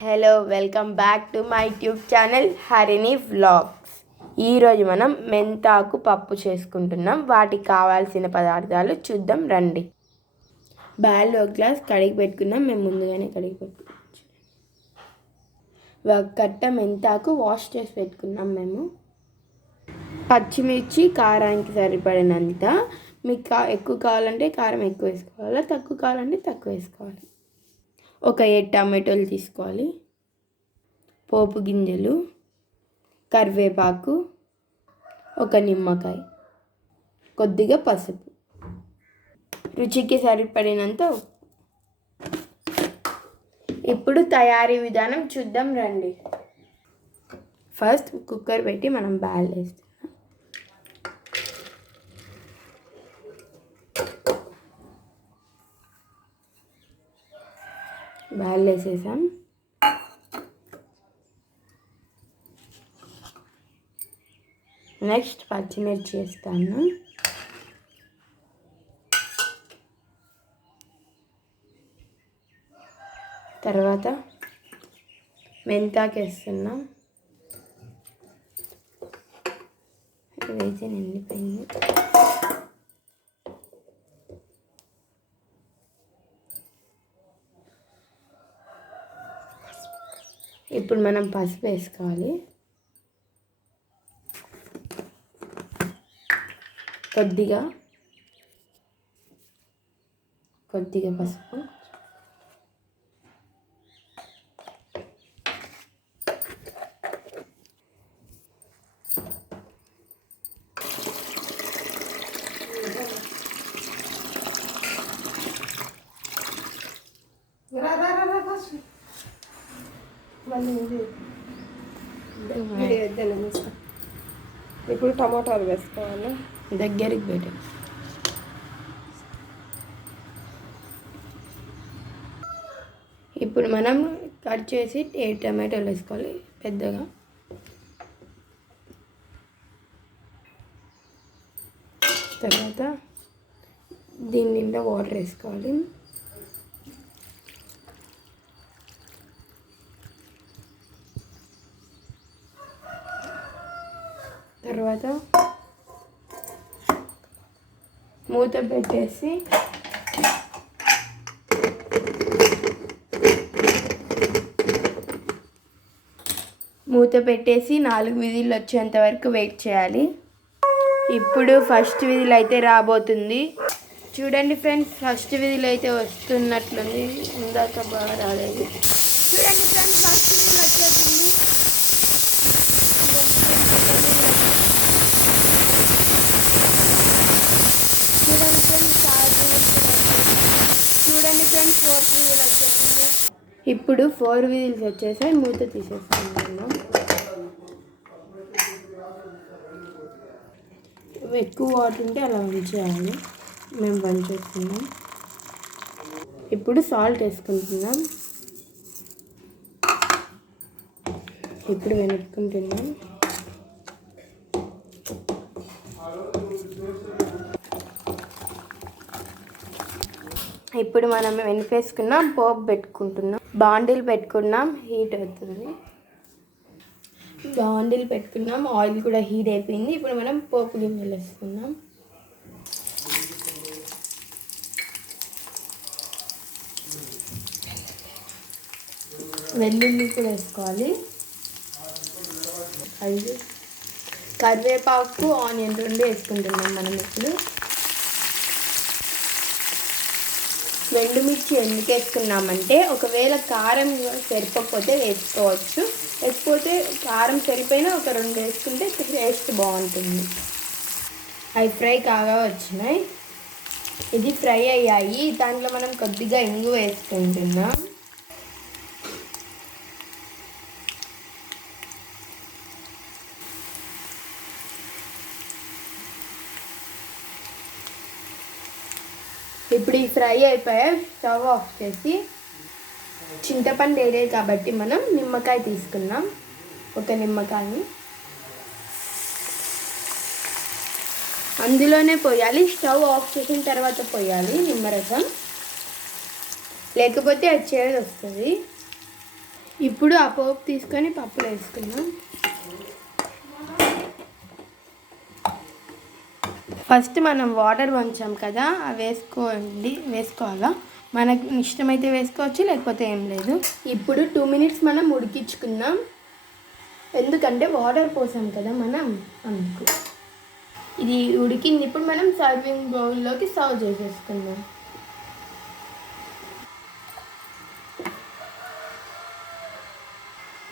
Hello welcome back to my YouTube channel Harini vlogs. ఈరోజు మనం మెంతాకు పప్పు చేసుకుంటున్నాం. వాటికి కావాల్సిన పదార్థాలు చూద్దాం రండి. బ్యాల్లో ఒక గ్లాస్ కడిగి పెట్టుకున్నాం. మేము ముందుగానే కడిగి పెట్టుకున్నాం. ఒక కట్ట మెంతాకు వాష్ చేసి పెట్టుకున్నాం. మేము పచ్చిమిర్చి కారానికి సరిపడినంత. మీకు ఎక్కువ కావాలంటే కారం ఎక్కువ వేసుకోవాలి, తక్కువ కావాలంటే తక్కువ వేసుకోవాలి. ఒక 7 టమాటోలు తీసుకోవాలి. పోపు గింజలు, కరివేపాకు, ఒక నిమ్మకాయ, కొద్దిగా పసుపు, రుచికి సరిపడినంత ఉప్పు. ఇప్పుడు తయారీ విధానం చూద్దాం రండి. ఫస్ట్ కుక్కర్ పెట్టి మనం బ్యాల్ వేస్తున్నాం. బ్యాల్ వేసేసాం. నెక్స్ట్ పచ్చిమిర్చి వేస్తాను. తర్వాత మెంతాకు వేస్తున్నాం. వేసి నిండిపోయింది. ఇప్పుడు మనం పసుపు వేసుకోవాలి. కొద్దిగా పసుపు, ఇప్పుడు టమాటాలు వేసుకోవాలి. దగ్గరికి పెట్టు. ఇప్పుడు మనం కట్ చేసి 7 టమాటాలు వేసుకోవాలి పెద్దగా. తర్వాత దీని నిండా వాటర్ వేసుకోవాలి. తర్వాత మూత పెట్టేసి మూత పెట్టేసి 4 విజిల్లు వచ్చేంత వరకు వెయిట్ చేయాలి. ఇప్పుడు ఫస్ట్ విజిల్ అయితే రాబోతుంది. చూడండి ఫ్రెండ్స్, ఫస్ట్ విజిల్ అయితే వస్తున్నట్లుంది. ఇందాక బాగా రాలేదు. చూడండి ఫ్రెండ్స్, ఫస్ట్ విజిల్ వచ్చేసింది. చూడండి ఫ్రెండ్స్, 4th విజిల్ వచ్చేసింది. ఇప్పుడు 4 విజిల్స్ వచ్చేసాయి. మూత తీసేస్తున్నాను. ఎక్కువ వాటర్ ఉంటే అలా ఉంచేయాలి. మేము బంద్ చేస్తున్నాం. ఇప్పుడు సాల్ట్ వేసుకుంటున్నాం. ఇప్పుడు వెనుక్కుంటున్నాం. ఇప్పుడు మనం వెనిపేసుకున్నాం. పోపు పెట్టుకుంటున్నాం. బాండిల్ పెట్టుకున్నాం. హీట్ అవుతుంది. బాండిల్ పెట్టుకున్నాం. ఆయిల్ కూడా హీట్ అయిపోయింది. ఇప్పుడు మనం పోపు గింజలు వేసుకున్నాం. వెల్లుల్లి కూడా వేసుకోవాలి. కరివేపాకు, ఆనియన్ 2 వేసుకుంటున్నాం మనం. ఇప్పుడు ఎండుమిర్చి ఎందుకు వేసుకున్నామంటే, ఒకవేళ కారం సరిపోతే వేసుకోవచ్చు, లేకపోతే కారం సరిపోయినా ఒక 2 వేసుకుంటే టేస్ట్ బాగుంటుంది. అవి ఫ్రై కాగా వచ్చినాయి. ఇది ఫ్రై అయ్యాయి. దాంట్లో మనం కొద్దిగా ఇంగు వేసుకుంటున్నాం. ఇప్పుడు ఈ ఫ్రై అయిపోయాయి. స్టవ్ ఆఫ్ చేసి, చింతపండు వేయలేదు కాబట్టి మనం నిమ్మకాయ తీసుకున్నాం. ఒక నిమ్మకాయని అందులోనే పోయాలి. స్టవ్ ఆఫ్ చేసిన తర్వాత పోయాలి నిమ్మరసం, లేకపోతే అది చేదు వస్తుంది. ఇప్పుడు ఆ పోపు తీసుకొని పప్పులో వేసుకుందాం. ఫస్ట్ మనం వాటర్ వంచాం కదా, అవి వేసుకోవాలా. మనకు ఇష్టమైతే వేసుకోవచ్చు, లేకపోతే ఏం లేదు. ఇప్పుడు 2 minutes మనం ఉడికించుకుందాం, ఎందుకంటే వాటర్ పోసాం కదా మనం, అందుకు. ఇది ఉడికింది. ఇప్పుడు మనం సర్వింగ్ బౌల్లోకి సర్వ్ చేసేసుకుందాం.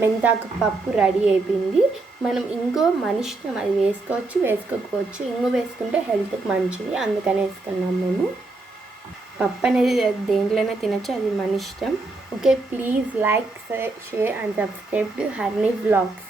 మెంతాకు పప్పు రెడీ అయిపోయింది. మనం ఇంకో మన ఇష్టం, అది వేసుకోకపోవచ్చు. ఇంగు వేసుకుంటే హెల్త్కి మంచిది, అందుకని వేసుకున్నాం మేము. పప్పు అనేది దేంట్లోనే తినచ్చు, అది మన ఇష్టం. Okay, please like, share and subscribe to హర్ని వ్లాగ్స్.